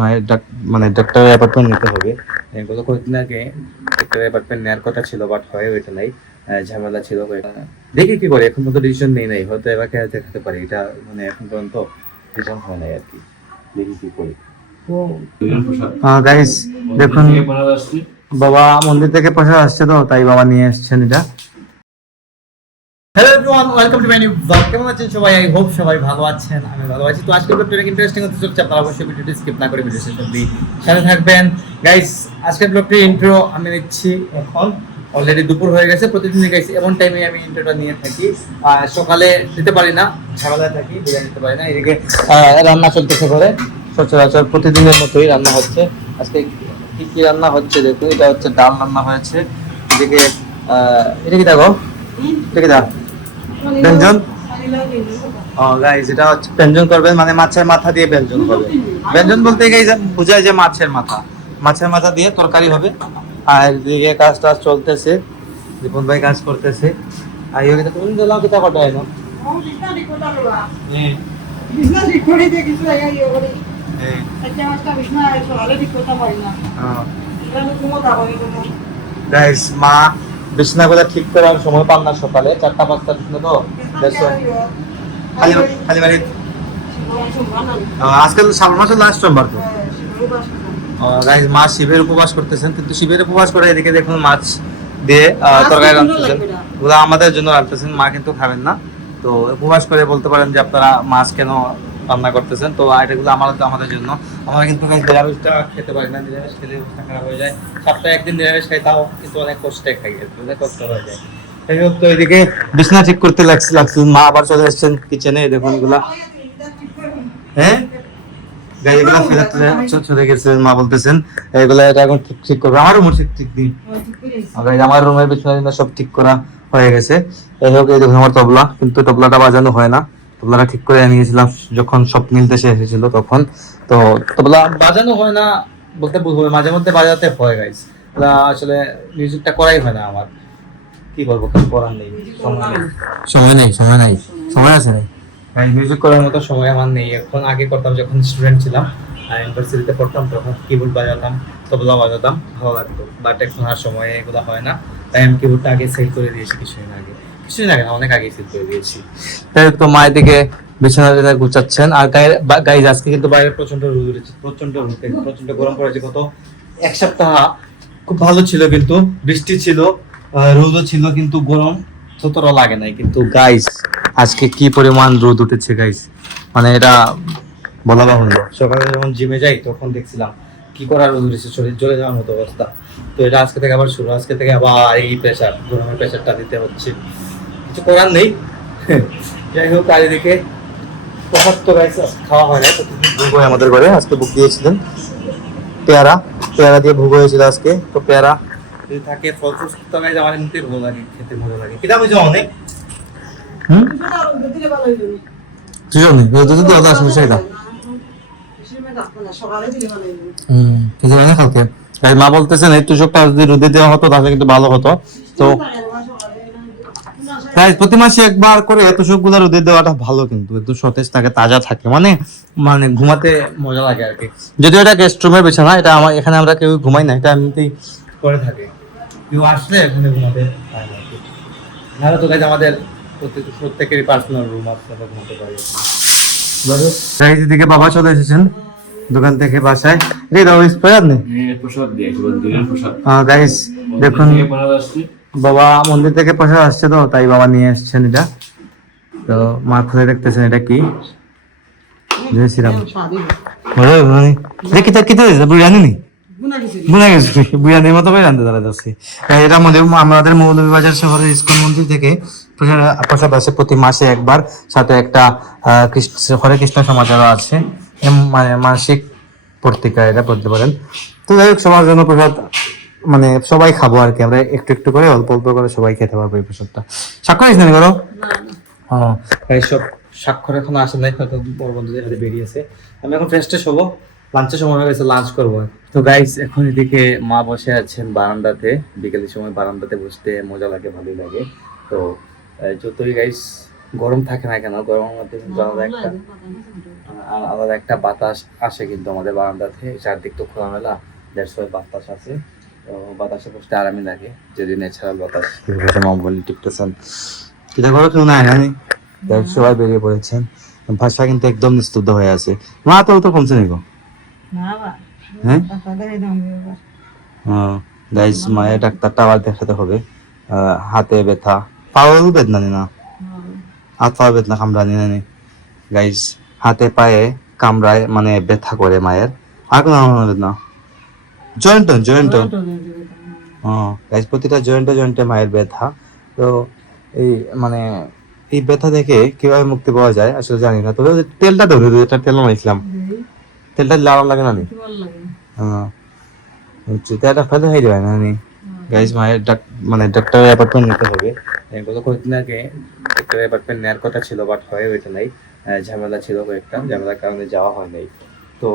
মায়ের মানে ডাক্তারের অ্যাপার্টমেন্ট নিতে হবে। গত কয়েকদিন আগে ডাক্তারের অ্যাপার্টমেন্ট নেওয়ার কথা ছিল বাট হয়ে ওইটা নাই। ঝামেলা ছিল দেখি কি করে এখন পর্যন্ত ডিসিশন নেই নাই। হয়তো এবার খেয়ে দেখাতে পারি। এটা মানে এখন পর্যন্ত ডিসিশন হয় নাই আর কি। দেখি কি করি। দেখুন বাবা মন্দির থেকে পয়সা আসছে তো তাই বাবা নিয়ে আসছেন এটা। Everyone welcome to my new blog কেমন আছেন সবাই? আই হোপ সবাই ভালো আছেন, আমি ভালো আছি। তো আজকে ব্লগটা অনেক ইন্টারেস্টিং হতে চলছে, আপনারা অবশ্যই ভিডিওটি স্কিপ না করে ভিডিও শেষ অবধি সাথে থাকবেন। গাইস আজকের ব্লগটির ইন্ট্রো আমি নিচ্ছি এখন। অলরেডি দুপুর হয়ে গেছে প্রতিদিন গাইস এমন টাইমে আমি ইন্ট্রোটা নিয়ে থাকি। সকালে দিতে পারি না, ঝামেলায় থাকি, বিরিয়ানি দিতে পারি না। এদিকে রান্না চলতেছে করে সচরাচর প্রতিদিনের মতোই রান্না হচ্ছে। আজকে কি কি রান্না হচ্ছে দেখুন, এটা হচ্ছে ডাল রান্না হয়েছে। এদিকে এটা কি দেখো? এটা কি ব্যঞ্জন? ও গাইস এটা হচ্ছে ব্যঞ্জন করবেন মানে মাছের মাথা দিয়ে ব্যঞ্জন হবে ব্যঞ্জন বলতে গাইস বোঝায় যে মাছের মাথা। মাছের মাথা দিয়ে তরকারি হবে। আর এদিকে কাজ টাজ চলতেছে। দীপন ভাই কাজ করতেছে। আর ইয়ে তুমি দিলাম কিতা কটা এনো হ্যাঁ গাইস মা ঠিক করার সময় পান না সকালে চারটা পাঁচটা বিছনা তো দেখছ খালি খালি বাড়ি আজকাল শ্রাবণ মাসের লাস্ট সোমবার তো। গাইস মা শিবের উপবাস করতেছেন কিন্তু শিবের উপবাস করে এদিকে দেখুন মাছ দিয়ে তরকারি তো রাঁধতেছেন। ওগুলো আমাদের জন্য রাঁধতেছেন মা কিন্তু খাবেন না। তো উপবাস করে বলতে পারেন যে আপনারা মাছ কেন রান্না করতেছেন। তো এটাগুলো আমাদের আমাদের জন্য। আমরা কিন্তু নিরামিষটা খেতে পারি না। নিরামিষ খেলে খারাপ হয়ে যায়। সপ্তাহে একদিন নিরামিষ খাই, তাও কিন্তু অনেক কষ্টে খাই অনেক কষ্ট হয়ে যায়। তো এদিকে বিছনা ঠিক করতে লাগছে লাগছে। মা আবার চলে এসেছেন কিচেনে দেখুন এগুলা। হ্যাঁ? চলে মা বলতেছেন এটা এখন ঠিক ঠিক করবে। আমার রুম ঠিক ঠিক দিন। আমার রুমের বিছানা সব ঠিক করা হয়ে গেছে। এই হোক, এই দেখুন আমার তবলা। কিন্তু তবলাটা বাজানো হয় না। তবলাটা ঠিক করে নিয়ে গেছিলাম যখন স্বপ্নিল দেশে এসেছিল তখন। তো তবলা বাজানো হয় না বলতে ভুল হবে মাঝে মধ্যে বাজাতে হয় গাইস আসলে মিউজিকটা করাই হয় না আমার। কি করব কিছু করার নেই। সময় নেই। সময় নেই সময় আছে নাই হ্যাঁ মিউজিক করার মতো সময় আমার নেই। এখন আগে করতাম যখন স্টুডেন্ট ছিলাম ইউনিভার্সিটিতে পড়তাম তখন কিবোর্ড বাজাতাম। তবলা বাজাতাম ভালো লাগতো বাট এখন আর সময় এগুলো হয় না। তাই আমি কিবোর্ডটা আগে সেল করে দিয়েছি, কিছুদিন আগে। কিছুদিন আগে অনেক আগে সেল করে দিয়েছি। তাই তো মায়ের দিকে বিছানা গুছাচ্ছেন। আর গাইজ আজকে কিন্তু বাইরে প্রচণ্ড রোদ উঠেছে প্রচণ্ড রোদ প্রচণ্ড গরম পড়েছে। কত এক সপ্তাহ খুব ভালো ছিল কিন্তু, বৃষ্টি ছিল রোদও ছিল কিন্তু গরম, ততটা লাগে নাই। কিন্তু গাইস আজকে কি পরিমাণ রোদ উঠেছে গাইস মানে এটা বলা বাহুল্য। সকালে যখন জিমে যাই, তখন দেখছিলাম কি করার রোদ উঠেছে শরীর জ্বলে যাওয়ার মতো অবস্থা। তো এটা আজকে থেকে আবার শুরু। আজকে থেকে আবার এই প্রেশার গরমের প্রেশারটা দিতে হচ্ছে। কিছু করার নেই। যাই হোক আর এদিকে প্রসাদ তো গাইস খাওয়া হয় না প্রতিদিন ভোগ হয় আমাদের ঘরে। আজকে বুক দিয়েছিলেন। পেয়ারা। পেয়ারা দিয়ে ভোগ হয়েছিল আজকে। তো পেয়ারা যদি থাকে ফল ফ্রুটস তো গাইস আমার এমনিতেই ভালো লাগে খেতে মজা লাগে। কিটা বুঝো অনেক হুম? রোদ যদি দাদা আসলে সেটা না কালকে। তাই মা বলতেছেন এই তুষকটা যদি রোদে দেওয়া হতো তাহলে কিন্তু ভালো হতো। তো তাই প্রতি মাসে একবার করে তুষকগুলো রোদে দেওয়াটা ভালো কিন্তু একটু সতেজ থাকে তাজা থাকে। মানে মানে ঘুমাতে মজা লাগে আর কি। যদিও এটা গেস্ট রুমের বিছানা এটা আমার এখানে আমরা কেউ ঘুমাই না এটা এমনিতেই করে থাকে। কেউ আসলে এখানে ঘুমাতে না নাহলে তো আমাদের প্রত্যেক- প্রত্যেকেরই পার্সোনাল রুম আছে ঘুমাতে পারি। এদিকে বাবা চলে এসেছেন। দোকান থেকে বাসায়। রে দাও নেই প্রসাদ দিয়ে দিলেন প্রসাদ। গাইজ দেখুন বাবা মন্দির থেকে পয়সা আসছে তো তাই বাবা নিয়ে এসেছেন এটা। তো মা খুলে দেখতেছেন এটা কি? জয় শ্রীরাম। বলো, মানে, দেখি তার কিতে দিয়েছে বিরিয়ানি নি? বুঝা গেছে বিরিয়ানির মতো করে রান্ধতে তারা যাচ্ছে এটা আমাদের আমাদের মৌলভীবাজার শহরের ইসকন মন্দির থেকে প্রসাদ প্রসাদ আসে প্রতি মাসে একবার। সাথে একটা কৃষ্ণ- হরে কৃষ্ণ সমাচারও আছে। মানে মাসিক পত্রিকা এটা বলতে পারেন। তো যাই হোক, সবার জন্য প্রসাদ মানে সবাই খাব আর কি, আমরা একটু একটু করে অল্প অল্প করে সবাই খেতে পারব এই প্রসাদটা। স্বাক্ষর হয়েছে করো? হ্যাঁ এইসব স্বাক্ষর এখন আসে নাই, হয়তো বড় বন্ধুদের হাতে বেরিয়েছে। আমি এখন ফ্রেশ ট্রেশ হব লাঞ্চের সময় হয়ে গেছে লাঞ্চ করব। তো গাইস এখন এদিকে মা বসে আছেন বারান্দাতে, বিকেলের সময় বারান্দাতে বসতে মজা লাগে, ভালোই লাগে। তো যতই গাইস গরম থাকে না কেন? গরমের মধ্যে কিন্তু আলাদা একটা আলাদা একটা বাতাস আসে কিন্তু আমাদের বারান্দাতে চারদিক তো খোলামেলা দেড়শো বাতাস আছে। তো বাতাসে বসতে আরামই লাগে যদি ন্যাচারাল বাতাস। মোবাইল টিপতেছেন। কিটা করো কেউ নাই জানি সবাই বেরিয়ে পড়েছেন। ভাষা কিন্তু একদম নিস্তব্ধ হয়ে আছে। মা তো তো কমছে নাকি হ্যাঁ? গাইজ মায়ের ডাক্তারটা আবার দেখাতে হবে। আহ, হাতে ব্যথা। পাওয়াও বেদনা না? হাত পা বেদনা কামড়ানি নানি গাইজ হাতে পায়ে কামড়ায় মানে ব্যথা করে মায়ের। আর কোনো বেদনা জয়েন্ট জয়েন্ট গাইজ প্রতিটা জয়েন্টে জয়েন্টে মায়ের ব্যথা। তো এই মানে এই ব্যথা থেকে কীভাবে মুক্তি পাওয়া যায় আসলে জানি না। তবে তেলটা ধরে এটা তেল মাইছিলাম তেলটা লাগানো লাগে না নি? হ্যাঁ তেলটা ফেলে হয়ে যাবে না নি? গাইজ মায়ের মানে ডাক্তারের অ্যাপার্টমেন্ট নিতে হবে। গত কয়েকদিন আগে ডাক্তারের অ্যাপার্টমেন্ট নেওয়ার কথা ছিল বাট হয়ে ওইটা নাই। ঝামেলা ছিল কয়েকটা। ঝামেলার কারণে যাওয়া হয় নাই। তো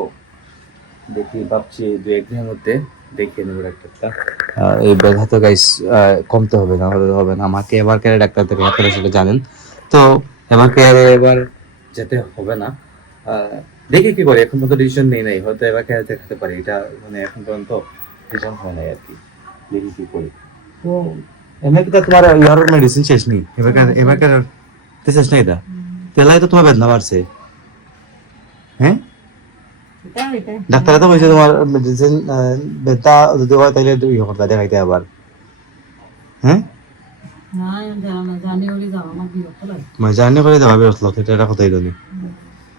দেখি, ভাবছি দু একদিনের মধ্যে দেখিয়ে নেব ডাক্তারটা। আর এই ব্যথা তো গাইস কমতে হবে না, হলে হবে না। আমাকে এবার কেয়ারে ডাক্তার থেকে আপনারা সেটা জানেন। তো এবার কেয়ারে এবার যেতে হবে না। দেখি কি করি, এখন পর্যন্ত ডিসিশন নেই নাই। হয়তো এবার কেয়ারে দেখাতে পারি। এটা মানে এখন পর্যন্ত ডিসিশন হয় নাই আর কি। দেখি কি করি তো তোমার মেডিসিন শেষ নেই। শেষ নেই তেলাই তো তোমার বেদনা বাড়ছে। হ্যাঁ? ডাক্তার তো কইছে তোমার মেডিসিন যদি হয় তাহলে ইয়ে করতে দেখাইতে আবার। হ্যাঁ? মানে জানি করে বেরোত লোক এটা কথাই জানি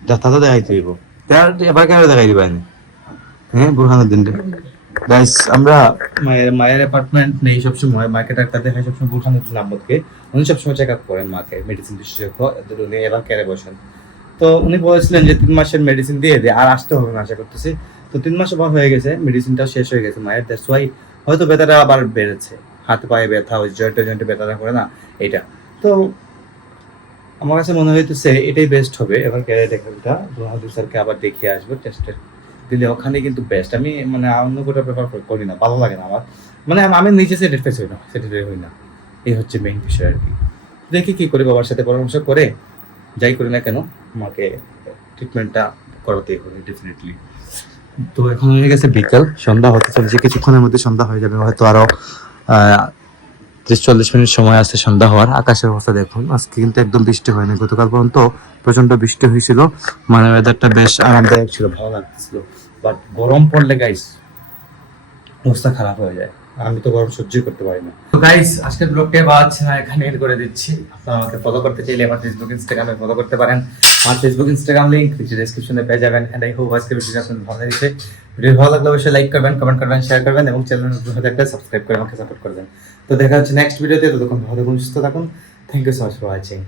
ডাক্তার তো দেখাইতে এবার কেন দেখাই দিবা হ্যাঁ বুরহানের দিন গাইস আমরা মায়ের মায়ের অ্যাপার্টমেন্ট নেই সবসময়, মাকে ডাক্তার দেখাই সবসময় বুরহানের দিন আম্মদকে উনি সবসময় চেক আপ করেন মাকে মেডিসিন বিশেষজ্ঞ উনি এবার কেড়ে বসেন। তো উনি বলেছিলেন যে তিন মাসের মেডিসিন দিয়ে দিয়ে আর আসতে হবে না, আশা করতেছি। তো তিন মাস ওভার হয়ে গেছে মেডিসিনটা শেষ হয়ে গেছে মায়ের দ্যাটস ওয়াই হয়তো ব্যথাটা আবার বেড়েছে। হাত পায়ে ব্যথা ওই জয়েন্টে জয়েন্টে ব্যথাটা করে না এটা তো আমার কাছে মনে হইতেছে এটাই বেস্ট হবে, এবার ক্যারিয়ার হাজুর স্যারকে আবার দেখিয়ে আসব টেস্টে দিলে ওখানে কিন্তু বেস্ট আমি মানে অন্য কোটা পেপার করি না, ভালো লাগে না আমার। মানে আমি নিজে স্যাটিসফাই হই না স্যাটিসফাই হই না। এই হচ্ছে মেইন বিষয় আর কি। দেখি কি করি, বাবার সাথে পরামর্শ করে যাই করি না কেন, আমাকে ট্রিটমেন্টটা করাতেই হবে ডেফিনেটলি তো এখন হয়ে গেছে বিকেল, সন্ধ্যা হতে চলেছে, কিছুক্ষণের মধ্যে সন্ধ্যা হয়ে যাবে। হয়তো আরও ত্রিশ চল্লিশ মিনিট সময় আছে সন্ধ্যা হওয়ার। আকাশের অবস্থা দেখুন। আজকে কিন্তু একদম বৃষ্টি হয়নি। গতকাল পর্যন্ত প্রচণ্ড বৃষ্টি হয়েছিল। মানে ওয়েদারটা বেশ আরামদায়ক ছিল, ভালো লাগতেছিল। বাট গরম পড়লে গাইস অবস্থা খারাপ হয়ে যায়। আমি তো গরম সহ্য করতে পারি না। তো গাইস আজকের ব্লগটা বাদ এখানে এড করে দিচ্ছি। আপনারা আমাকে ফলো করতে চাইলে আমার ফেসবুক ইনস্টাগ্রামে ফলো করতে পারেন। আমার ফেসবুক ইনস্টাগ্রাম লিঙ্ক নিচে ডেসক্রিপশনে পেয়ে যাবেন। এন্ড আই হোপ আজকে ভিডিও আপনাদের ভালো লেগেছে। ভিডিও ভালো লাগলে অবশ্যই লাইক করবেন কমেন্ট করবেন শেয়ার করবেন এবং চ্যানেল নতুন হয়ে থাকলে সাবস্ক্রাইব করে আমাকে সাপোর্ট করবেন। তো দেখা হচ্ছে নেক্সট ভিডিওতে ততক্ষণ ভালো সুস্থ থাকুন। Thank you so much for watching